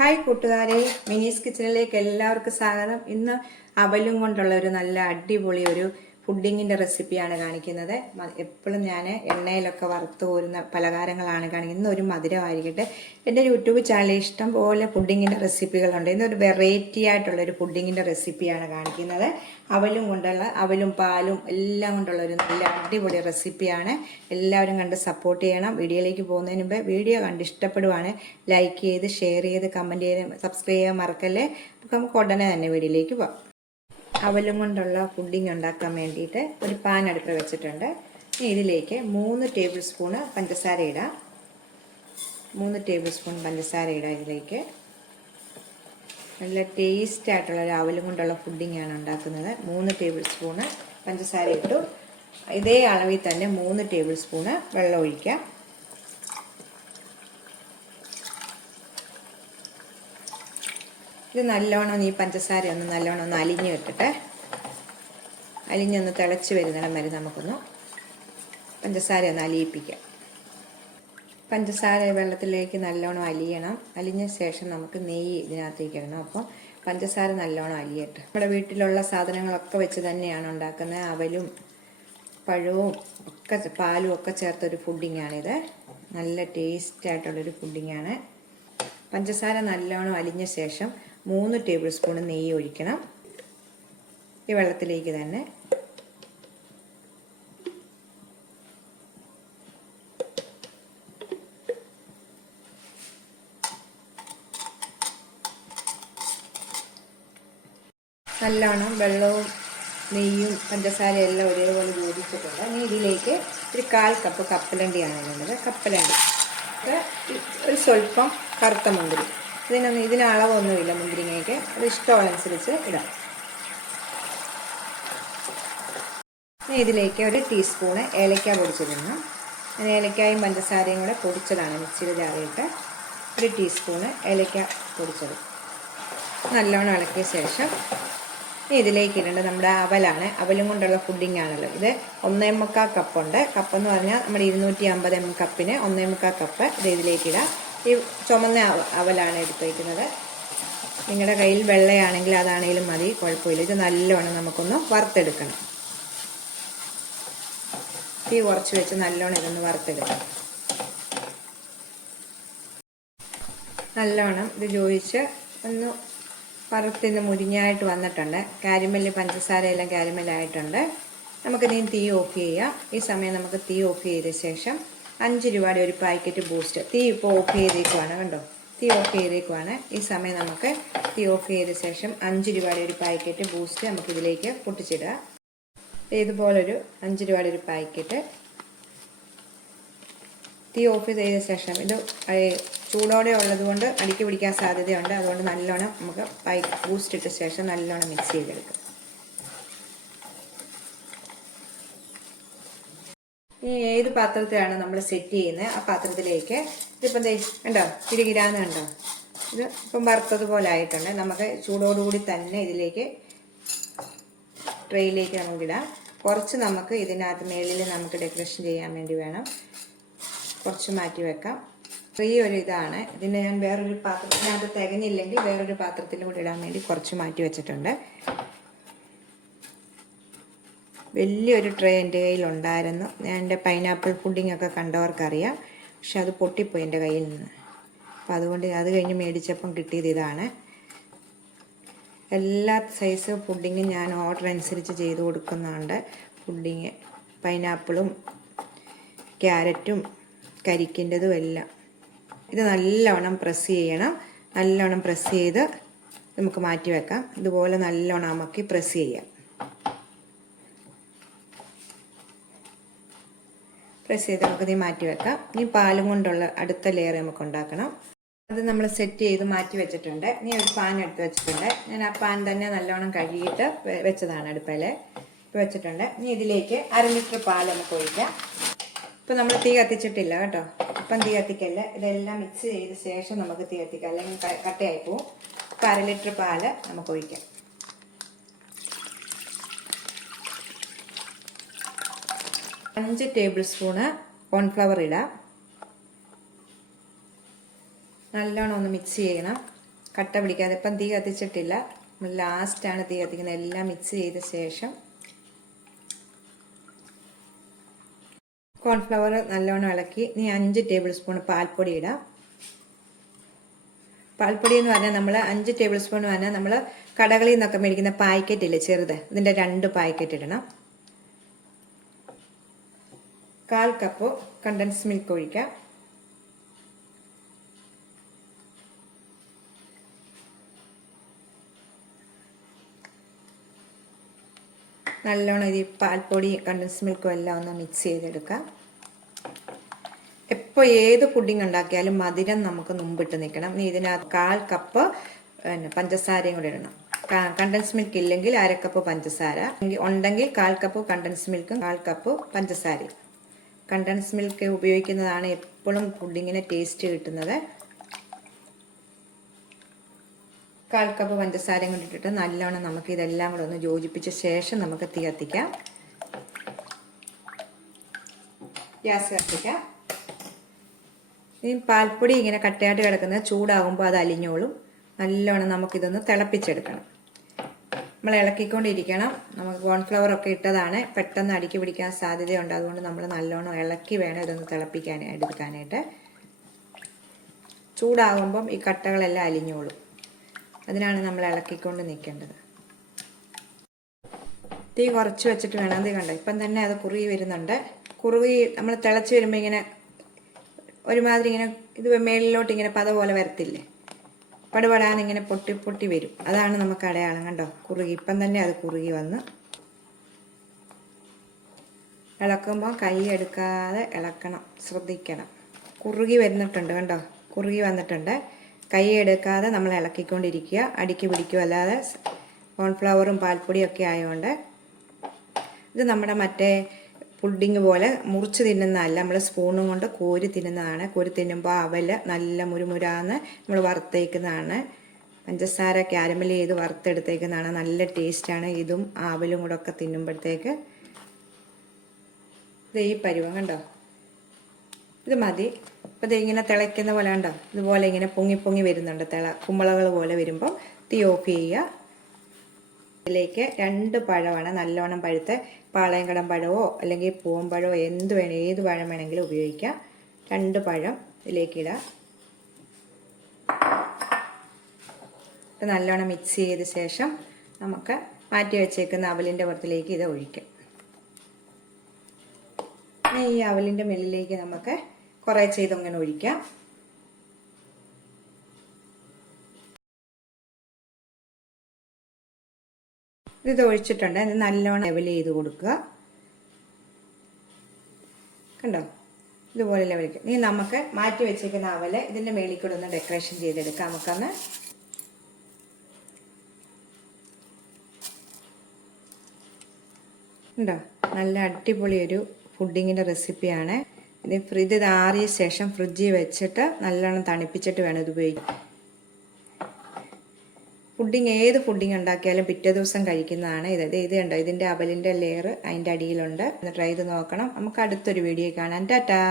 Hi കൂട്ടുകാരെ, മിനീസ് കിച്ചണിലേക്ക് എല്ലാവർക്കും സ്വാഗതം. ഇന്ന് അവലും കൊണ്ടുള്ള ഒരു നല്ല അടിപൊളി ഒരു പുഡിങ്ങിന്റെ റെസിപ്പിയാണ് കാണിക്കുന്നത്. എപ്പോഴും ഞാൻ എണ്ണയിലൊക്കെ വറുത്ത് കോരുന്ന പലഹാരങ്ങളാണ് കാണിക്കുന്നത്. ഇന്നൊരു മധുരമായിരിക്കട്ടെ. എൻ്റെ യൂട്യൂബ് ചാനലിൽ ഇഷ്ടം പോലെ പുഡിങ്ങിന്റെ റെസിപ്പികളുണ്ട്. ഇന്നൊരു വെറൈറ്റി ആയിട്ടുള്ള ഒരു പുഡിങ്ങിന്റെ റെസിപ്പിയാണ് കാണിക്കുന്നത്. അവലും പാലും എല്ലാം കൊണ്ടുള്ള ഒരു നല്ല അടിപൊളി റെസിപ്പിയാണ്. എല്ലാവരും കണ്ട് സപ്പോർട്ട് ചെയ്യണം. വീഡിയോയിലേക്ക് പോകുന്നതിന് മുമ്പ് വീഡിയോ കണ്ട് ഇഷ്ടപ്പെടുവാണ് ലൈക്ക് ചെയ്ത് ഷെയർ ചെയ്ത് കമൻറ്റ് ചെയ്ത് സബ്സ്ക്രൈബ് ചെയ്യാൻ മറക്കല്ലേ. നമുക്ക് ഉടനെ തന്നെ വീഡിയോയിലേക്ക് പോകാം. അവലും കൊണ്ടുള്ള പുഡിംഗ് ഉണ്ടാക്കാൻ വേണ്ടിയിട്ട് ഒരു പാൻ അടുപ്പിൽ വെച്ചിട്ടുണ്ട്. ഇതിലേക്ക് 3 ടേബിൾ സ്പൂണ് പഞ്ചസാര ഇടാം. 3 ടേബിൾ സ്പൂൺ പഞ്ചസാര ഇടാം. ഇതിലേക്ക് നല്ല ടേസ്റ്റ് ആയിട്ടുള്ള ഒരു അവലും കൊണ്ടുള്ള പുഡിംഗാണ് ഉണ്ടാക്കുന്നത്. 3 ടേബിൾ സ്പൂണ് പഞ്ചസാര ഇട്ടു. ഇതേ അളവിൽ തന്നെ 3 ടേബിൾ സ്പൂണ് വെള്ളം ഒഴിക്കാം. ഇത് നല്ലോണം ഈ പഞ്ചസാര നല്ലോണം ഒന്ന് അലിഞ്ഞ് വെക്കട്ടെ. അലിഞ്ഞൊന്ന് തിളച്ച് വരുന്നിടം വരെ നമുക്കൊന്ന് പഞ്ചസാര ഒന്ന് അലിയിപ്പിക്കാം. പഞ്ചസാര വെള്ളത്തിലേക്ക് നല്ലോണം അലിയണം. അലിഞ്ഞ ശേഷം നമുക്ക് നെയ്യ് ഇതിനകത്തേക്ക് ഇടണം. അപ്പം പഞ്ചസാര നല്ലോണം അലിയട്ടെ. നമ്മുടെ വീട്ടിലുള്ള സാധനങ്ങളൊക്കെ വെച്ച് തന്നെയാണ് ഉണ്ടാക്കുന്നത്. അവലും പഴവും ഒക്കെ പാലും ഒക്കെ ചേർത്തൊരു പുഡിങ്ങാണിത്. നല്ല ടേസ്റ്റ് ആയിട്ടുള്ളൊരു പുഡിങ്ങാണ്. പഞ്ചസാര നല്ലോണം അലിഞ്ഞ ശേഷം 3 ടേബിൾ സ്പൂൺ നെയ്യ് ഒഴിക്കണം ഈ വെള്ളത്തിലേക്ക് തന്നെ. നല്ലോണം വെള്ളവും നെയ്യും പഞ്ചസാരയും എല്ലാം ഒരേപോലെ യോജിച്ചിട്ടുണ്ട്. ഇനി ഇതിലേക്ക് ഒരു 1/4 കപ്പ് കപ്പലണ്ടിയാണ് ഇടുന്നത്. കപ്പലണ്ടി ഒരു സ്വല്പം കറുത്ത മുന്തിരി. ഇതിന് അളവൊന്നുമില്ല മുന്തിരിങ്ങയ്ക്ക്. അത് ഇഷ്ടമനുസരിച്ച് ഇടാം. ഇതിലേക്ക് ഒരു ടീസ്പൂണ് ഏലക്ക പൊടിച്ചിടണം. ഏലക്കായും പഞ്ചസാരയും കൂടെ പൊടിച്ചതാണ് മിക്സിയിൽ ജാറിയിട്ട്. ഒരു ടീസ്പൂണ് ഏലക്ക പൊടിച്ചത് നല്ലോണം ഇളക്കിയ ശേഷം ഇതിലേക്ക് ഇടേണ്ടത് നമ്മുടെ അവലാണ്. അവലും കൊണ്ടുള്ള പുഡിംഗ് ആണല്ലോ ഇത്. 1.25 കപ്പുണ്ട്. കപ്പെന്ന് പറഞ്ഞാൽ നമ്മുടെ 250 ml കപ്പിന് 1.25 കപ്പ് ഇത് ഇതിലേക്ക് ഇടാം. ഈ ചുമന്ന അവലാണ് എടുത്തേക്കുന്നത്. നിങ്ങളുടെ കയ്യിൽ വെള്ളയാണെങ്കിൽ അതാണെങ്കിലും മതി, കുഴപ്പമില്ല. ഇത് നല്ലോണം നമുക്കൊന്ന് വറുത്തെടുക്കണം. തീ കുറച്ച് വെച്ച് നല്ലോണം ഇതൊന്ന് വറുത്തെടുക്കണം. നല്ലോണം ഇത് ജോയിച്ച് ഒന്ന് വറുത്തിന്ന് മുരിഞ്ഞായിട്ട് വന്നിട്ടുണ്ട്. കാരിമല് പഞ്ചസാര എല്ലാം കാരിമലായിട്ടുണ്ട്. നമുക്കിനി തീ ഓഫ് ചെയ്യാം. ഈ സമയം നമുക്ക് തീ ഓഫ് ചെയ്ത ശേഷം 5 രൂപയുടെ ഒരു പാക്കറ്റ് ബൂസ്റ്റ്. തീ ഇപ്പോൾ ഓഫ് ചെയ്തേക്കുവാണ്, കണ്ടോ? തീ ഓഫ് ചെയ്തേക്കുവാണ്. ഈ സമയം നമുക്ക് തീ ഓഫ് ചെയ്ത ശേഷം 5 രൂപയുടെ ഒരു പാക്കറ്റ് ബൂസ്റ്റ് നമുക്കിതിലേക്ക് പൊട്ടിച്ചിടുക. ഇതുപോലൊരു 5 രൂപയുടെ ഒരു പാക്കറ്റ് തീ ഓഫ് ചെയ്ത ശേഷം ഇത് ചൂടോടെ ഉള്ളത് കൊണ്ട് അടിക്ക് പിടിക്കാൻ സാധ്യതയുണ്ട്. അതുകൊണ്ട് നല്ലോണം നമുക്ക് ബൂസ്റ്റ് ഇട്ട ശേഷം നല്ലോണം മിക്സ് ചെയ്തെടുക്കും. ഈ ഏത് പാത്രത്തിലാണ് നമ്മൾ സെറ്റ് ചെയ്യുന്നത് ആ പാത്രത്തിലേക്ക് ഇതിപ്പം കണ്ടോ കിടുകിടാന്ന് കണ്ടോ, ഇത് ഇപ്പം വറുത്തതുപോലെ ആയിട്ടുണ്ട്. നമുക്ക് ചൂടോടുകൂടി തന്നെ ഇതിലേക്ക് ട്രേയിലേക്ക് നമുക്കിടാം. കുറച്ച് നമുക്ക് ഇതിനകത്ത് മേളിൽ നമുക്ക് ഡെക്കറേഷൻ ചെയ്യാൻ വേണ്ടി വേണം, കുറച്ച് മാറ്റി വെക്കാം. ഈ ഒരു ഇതാണ്. ഇതിന് ഞാൻ വേറൊരു പാത്രത്തിനകത്ത് തികഞ്ഞില്ലെങ്കിൽ വേറൊരു പാത്രത്തിലൂടെ ഇടാൻ വേണ്ടി കുറച്ച് മാറ്റി വെച്ചിട്ടുണ്ട്. വലിയൊരു ട്രേ എൻ്റെ കയ്യിലുണ്ടായിരുന്നു. ഞാൻ എൻ്റെ പൈനാപ്പിൾ പുഡിംഗ് ഒക്കെ കണ്ടവർക്കറിയാം. പക്ഷെ അത് പൊട്ടിപ്പോയി എൻ്റെ കയ്യിൽ നിന്ന്. അപ്പം അതുകൊണ്ട് അത് കഴിഞ്ഞ് മേടിച്ചപ്പം കിട്ടിയത് ഇതാണ്. എല്ലാ സൈസ് പുഡിങ്ങും ഞാൻ ഓർഡർ അനുസരിച്ച് ചെയ്ത് കൊടുക്കുന്നുണ്ട്. പുഡിങ് പൈനാപ്പിളും ക്യാരറ്റും കരിക്കിൻ്റെതും എല്ലാം. ഇത് നല്ലോണം പ്രസ് ചെയ്യണം. നല്ലോണം പ്രസ് ചെയ്ത് നമുക്ക് മാറ്റി വെക്കാം. ഇതുപോലെ നല്ലോണം അമക്കി പ്രസ് ചെയ്യാം. പ്രസ് ചെയ്ത് നമുക്കിത് മാറ്റി വെക്കാം. ഇനി പാലും കൊണ്ടുള്ള അടുത്ത ലെയർ നമുക്ക് ഉണ്ടാക്കണം. അത് നമ്മൾ സെറ്റ് ചെയ്ത് മാറ്റി വെച്ചിട്ടുണ്ട്. ഇനി ഒരു പാൻ എടുത്ത് വെച്ചിട്ടുണ്ട്. ഞാൻ ആ പാൻ തന്നെ നല്ലോണം കഴുകിയിട്ട് വെച്ചതാണ് അടുപ്പയിൽ വെച്ചിട്ടുണ്ട്. ഇനി ഇതിലേക്ക് 1/2 ലിറ്റർ പാൽ നമുക്ക് ഒഴിക്കാം. ഇപ്പം നമ്മൾ തീ കത്തിച്ചിട്ടില്ല കേട്ടോ. ഇപ്പം തീ കത്തിക്കല്ല. ഇതെല്ലാം മിക്സ് ചെയ്ത ശേഷം നമുക്ക് തീ കത്തിക്കാം, അല്ലെങ്കിൽ കട്ടയായി പോവും. 1/2 ലിറ്റർ പാല് നമുക്ക് ഒഴിക്കാം. 5 ടേബിൾ സ്പൂണ് കോൺഫ്ലവർ ഇടാം. നല്ലോണം ഒന്ന് മിക്സ് ചെയ്യണം. കട്ട പിടിക്കാതെ. ഇപ്പം തീ കത്തിച്ചിട്ടില്ല, ലാസ്റ്റാണ് തീ കത്തിക്കുന്നത്. എല്ലാം മിക്സ് ചെയ്ത ശേഷം കോൺഫ്ലവർ നല്ലോണം ഇളക്കി ഇനി 5 ടേബിൾ സ്പൂൺ പാൽപ്പൊടി ഇടാം. പാൽപ്പൊടി എന്ന് പറഞ്ഞാൽ നമ്മൾ 5 ടേബിൾ സ്പൂൺ പറഞ്ഞാൽ നമ്മൾ കടകളിൽ നിന്നൊക്കെ മേടിക്കുന്ന പാക്കറ്റ് ഇല്ലേ ചെറുത്, ഇതിൻ്റെ 2 പാക്കറ്റ് ഇടണം. 1/4 കപ്പ് കണ്ടൻസ് മിൽക്ക് ഒഴിക്കാം. നല്ലോണം ഇത് പാൽപ്പൊടി കണ്ടൻസ് മിൽക്കും എല്ലാം ഒന്ന് മിക്സ് ചെയ്തെടുക്കാം. എപ്പോൾ ഏത് പുഡിംഗ് ഉണ്ടാക്കിയാലും മധുരം നമുക്ക് മുമ്പിട്ട് നിൽക്കണം. ഇനി ഇതിനകത്ത് 1/4 കപ്പ് പഞ്ചസാരയും കൂടെ ഇടണം. കണ്ടൻസ് മിൽക്ക് ഇല്ലെങ്കിൽ 1/2 കപ്പ് പഞ്ചസാര, ഉണ്ടെങ്കിൽ 1/4 കപ്പ് കണ്ടൻസ് മിൽക്കും 1/4 കപ്പ് പഞ്ചസാരയും. കണ്ടൻസ് മിൽക്ക് ഉപയോഗിക്കുന്നതാണ് എപ്പോഴും പുഡിങ്ങിന് ടേസ്റ്റ് കിട്ടുന്നത്. 1/4 കപ്പ് പഞ്ചസാരയും കൂടി ഇട്ടിട്ട് നല്ലോണം നമുക്ക് ഇതെല്ലാം കൂടെ ഒന്ന് യോജിപ്പിച്ച ശേഷം നമുക്ക് തീ കത്തിക്കാം. ഗ്യാസ് കത്തിക്കാം. ഈ പാൽപ്പൊടി ഇങ്ങനെ കട്ടയായിട്ട് കിടക്കുന്നത് ചൂടാകുമ്പോൾ അത് അലിഞ്ഞോളും. നല്ലോണം നമുക്കിതൊന്ന് തിളപ്പിച്ചെടുക്കണം. നമ്മൾ ഇളക്കിക്കൊണ്ടിരിക്കണം. നമുക്ക് കോൺഫ്ലവർ ഒക്കെ ഇട്ടതാണ്, പെട്ടെന്ന് അടുക്കി പിടിക്കാൻ സാധ്യതയുണ്ട്. അതുകൊണ്ട് നമ്മൾ നല്ലോണം ഇളക്കി വേണം ഇതൊന്ന് എടുക്കാനായിട്ട്. ചൂടാകുമ്പം ഈ കട്ടകളെല്ലാം അലിഞ്ഞോളും. അതിനാണ് നമ്മൾ ഇളക്കിക്കൊണ്ട് നിൽക്കേണ്ടത്. തീ കുറച്ച് വെച്ചിട്ട് വേണം. അത് കണ്ടോ, ഇപ്പം തന്നെ അത് കുറുകി വരുന്നുണ്ട്. കുറുകി നമ്മൾ തിളച്ച് വരുമ്പോൾ ഇങ്ങനെ ഒരുമാതിരി ഇങ്ങനെ ഇത് മേളിലോട്ട് ഇങ്ങനെ പത പോലെ വരത്തില്ലേ, പടുപടാനിങ്ങനെ പൊട്ടി പൊട്ടി വരും. അതാണ് നമുക്ക് അടയാളം. കണ്ടോ, കുറുകി. ഇപ്പം തന്നെ അത് കുറുകി വന്ന്. ഇളക്കുമ്പോൾ കൈ എടുക്കാതെ ഇളക്കണം, ശ്രദ്ധിക്കണം. കുറുകി വരുന്നിട്ടുണ്ട്, കണ്ടോ, കുറുകി വന്നിട്ടുണ്ട്. കൈ എടുക്കാതെ നമ്മൾ ഇളക്കിക്കൊണ്ടിരിക്കുക, അടുക്കി പിടിക്കുക. അല്ലാതെ കോൺഫ്ലവറും പാൽപ്പൊടിയും ഒക്കെ ആയതുകൊണ്ട് ഇത് നമ്മുടെ മറ്റേ പുഡിങ് പോലെ മുറിച്ച് തിന്നുന്നതല്ല, നമ്മൾ സ്പൂണും കൊണ്ട് കോരി തിന്നുന്നതാണ്. കോരി തിന്നുമ്പോൾ അവല് നല്ല മുരുമുരാന്ന് നമ്മൾ വറുത്തേക്കുന്നതാണ്. പഞ്ചസാര ക്യാരമൽ ചെയ്ത് വറുത്തെടുത്തേക്കുന്നതാണ്. നല്ല ടേസ്റ്റാണ്. ഇതും അവലും കൂടെ ഒക്കെ തിന്നുമ്പോഴത്തേക്ക് ഇത് ഈ പരുവം കണ്ടോ, ഇത് മതി. അപ്പോൾ ഇത് ഇങ്ങനെ തിളയ്ക്കുന്ന പോലെ കണ്ടോ, ഇതുപോലെ ഇങ്ങനെ പൊങ്ങി പൊങ്ങി വരുന്നുണ്ട്. കുമ്പളകൾ പോലെ വരുമ്പോൾ തീ ഓഫ് ചെയ്യുക. ഇതിലേക്ക് 2 പഴമാണ് നല്ലോണം പഴുത്ത്, പാളയംകടം പഴമോ അല്ലെങ്കിൽ പൂവമ്പഴമോ ഏത് പഴം വേണമെങ്കിലും ഉപയോഗിക്കാം. 2 പഴം ഇതിലേക്ക് ഇടാം. ഇത് നല്ലോണം മിക്സ് ചെയ്ത ശേഷം നമുക്ക് മാറ്റി വെച്ചേക്കുന്ന അവലിൻ്റെ പുറത്തിലേക്ക് ഇത് ഒഴിക്കാം. ഈ അവലിൻ്റെ മേലിലേക്ക് നമുക്ക് കുറേ ചെയ്തങ്ങനെ ഒഴിക്കാം. ഇത് ഒഴിച്ചിട്ടുണ്ട്. ഇത് നല്ലോണം ലെവൽ ചെയ്ത് കൊടുക്കുക. കണ്ടോ, ഇതുപോലെ ലെവൽ. ഇനി നമുക്ക് മാറ്റി വെച്ചേക്കുന്ന അവല് ഇതിൻ്റെ മേളിൽ കൂടെ ഒന്ന് ഡെക്കറേഷൻ ചെയ്തെടുക്കാം. നമുക്കൊന്ന് ഉണ്ടോ, നല്ല അടിപൊളി ഒരു പുഡിങ്ങിൻ്റെ റെസിപ്പിയാണ്. ഇത് ആറിയ ശേഷം ഫ്രിഡ്ജിൽ വെച്ചിട്ട് നല്ലോണം തണുപ്പിച്ചിട്ട് വേണം ഇത് ഉപയോഗിക്കാൻ. ഏത് പുഡിങ് ഉണ്ടാക്കിയാലും പിറ്റേ ദിവസം കഴിക്കുന്നതാണ്. ഇത് കണ്ടോ, ഇതിൻ്റെ അവലിൻ്റെ ലെയർ അതിൻ്റെ അടിയിലുണ്ട്. ഒന്ന് ട്രൈ ചെയ്ത് നോക്കണം. നമുക്ക് അടുത്തൊരു വീഡിയോ കാണാം. ടാറ്റാ.